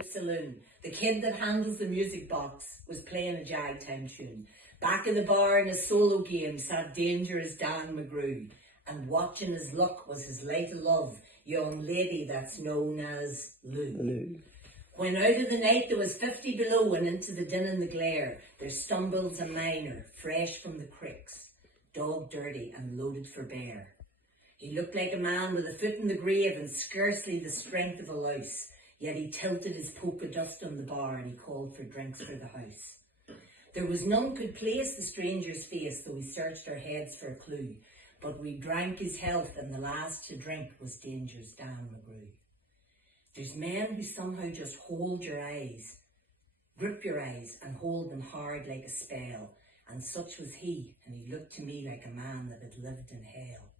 Saloon. The kid that handles the music box was playing a jag-time tune. Back in the bar in a solo game sat dangerous Dan McGrew, and watching his luck was his light of love, young lady that's known as Lou. When out of the night there was 50 below and into the din and the glare, there stumbles a miner, fresh from the cricks, dog dirty and loaded for bear. He looked like a man with a foot in the grave and scarcely the strength of a louse, yet he tilted his poke of dust on the bar and he called for drinks for the house. There was none could place the stranger's face, though we searched our heads for a clue, but we drank his health, and the last to drink was dangerous Dan McGrew. There's men who somehow just hold your eyes, grip your eyes and hold them hard like a spell, and such was he, and he looked to me like a man that had lived in hell.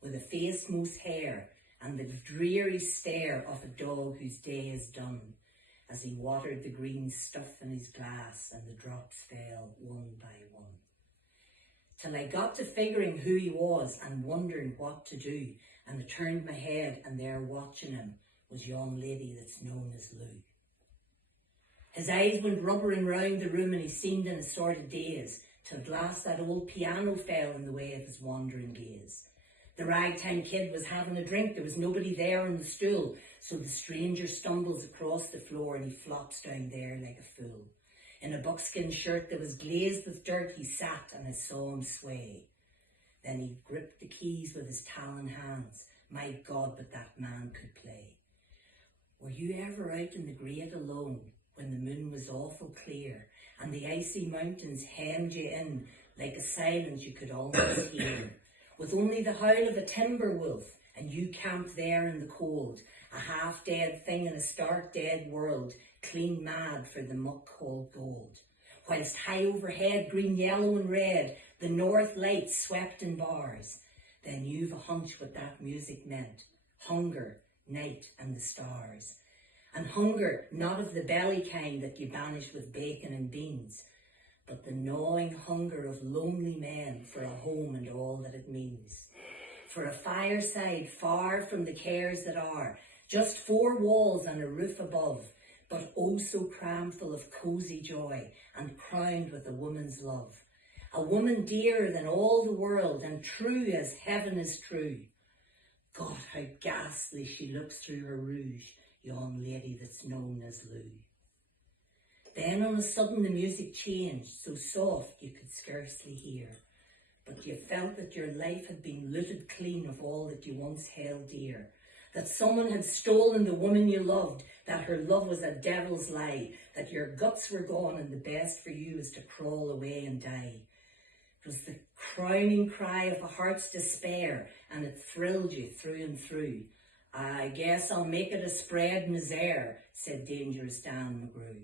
With a face most hair, and the dreary stare of a dog whose day is done, as he watered the green stuff in his glass, and the drops fell one by one. Till I got to figuring who he was and wondering what to do, and I turned my head, and there watching him was yon lady that's known as Lou. His eyes went rubbering round the room, and he seemed in a sort of daze, till at last that old piano fell in the way of his wandering gaze. The ragtime kid was having a drink, there was nobody there on the stool, so the stranger stumbles across the floor and he flops down there like a fool. In a buckskin shirt that was glazed with dirt he sat, and I saw him sway. Then he gripped the keys with his talon hands. My God, but that man could play. Were you ever out in the great alone, when the moon was awful clear, and the icy mountains hemmed you in like a silence you could almost hear? With only the howl of a timber wolf, and you camped there in the cold, a half-dead thing in a stark dead world, clean mad for the muck called gold. Whilst high overhead, green, yellow and red, the north lights swept in bars. Then you've a hunch what that music meant. Hunger, night and the stars. And hunger, not of the belly kind that you banish with bacon and beans, but the gnawing hunger of lonely men for a home and all that it means. For a fireside far from the cares that are, just four walls and a roof above, but oh so crammed full of cosy joy and crowned with a woman's love. A woman dearer than all the world and true as heaven is true. God, how ghastly she looks through her rouge, yon lady that's known as Lou. Then on a sudden the music changed, so soft you could scarcely hear, but you felt that your life had been looted clean of all that you once held dear, that someone had stolen the woman you loved, that her love was a devil's lie, that your guts were gone and the best for you is to crawl away and die. It was the crowning cry of a heart's despair, and it thrilled you through and through. I guess I'll make it a spread misere, said dangerous Dan McGrew.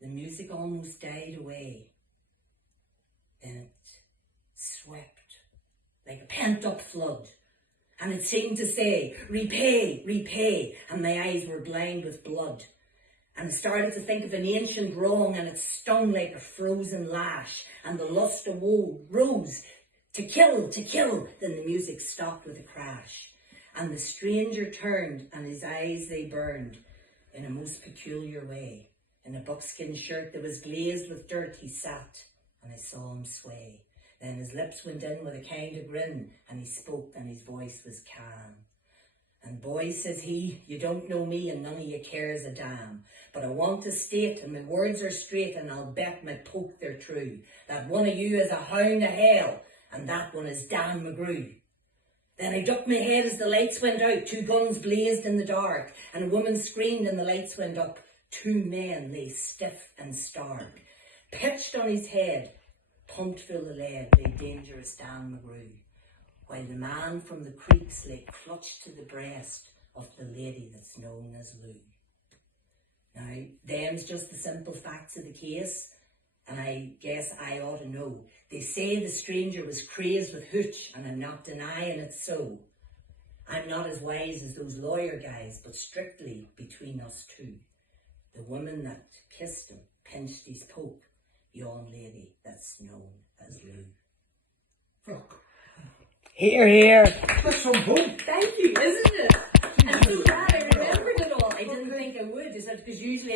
The music almost died away. Then it swept like a pent-up flood. And it seemed to say, repay, repay. And my eyes were blind with blood. And I started to think of an ancient wrong, and it stung like a frozen lash. And the lust of woe rose to kill, to kill. Then the music stopped with a crash. And the stranger turned, and his eyes they burned in a most peculiar way. In a buckskin shirt that was glazed with dirt he sat, and I saw him sway. Then his lips went in with a kind of grin, and he spoke, and his voice was calm. And boys, says he, you don't know me, and none of you cares a damn. But I want to state, and my words are straight, and I'll bet my poke they're true, that one of you is a hound of hell, and that one is Dan McGrew. Then I ducked my head as the lights went out, 2 guns blazed in the dark, and a woman screamed and the lights went up. 2 men lay stiff and stark. Pitched on his head, pumped full of lead, lay dangerous Dan McGrew, while the man from the creeks lay clutched to the breast of the lady that's known as Lou. Now, them's just the simple facts of the case, and I guess I ought to know. They say the stranger was crazed with hooch, and I'm not denying it so. I'm not as wise as those lawyer guys, but strictly between us two. The woman that kissed him, pinched his poke, yon lady that's known as Lou. Fuck. Here, here. That's some hope. Thank you, isn't it? I'm so glad I remembered this because usually